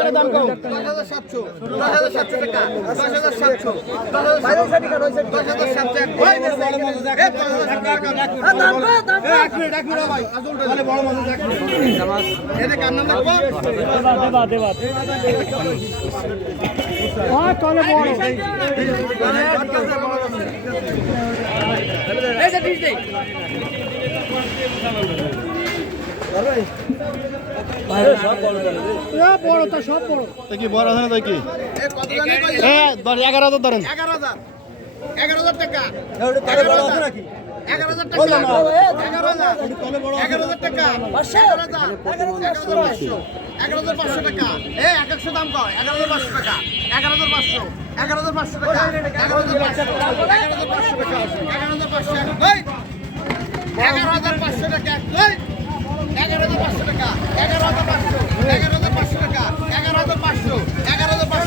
করে দাম কম দশ হাজার সাতশো দশ হাজার সাতশো টাকা দশ হাজার সাতশো দশ হাজার সাতশো দশ হাজার সাতশো টাকা। এক এগারো হাজার ধরেন এগারো হাজার টাকা। এগারো হাজার এগারো হাজার টাকা এগারো হাজার এগারো হাজার টাকা এগারো হাজার এগারো হাজার পাঁচশো এগারো হাজার পাঁচশো টাকা এ এক একশো দাম কয় এগারো হাজার পাঁচশো টাকা এগারো হাজার পাঁচশো এগারো হাজার পাঁচশো টাকা এগারো হাজার পাঁচশো এগারো পাঁচশো টাকা এগারো হাজার পাঁচশো এগারো হাজার পাঁচশো টাকা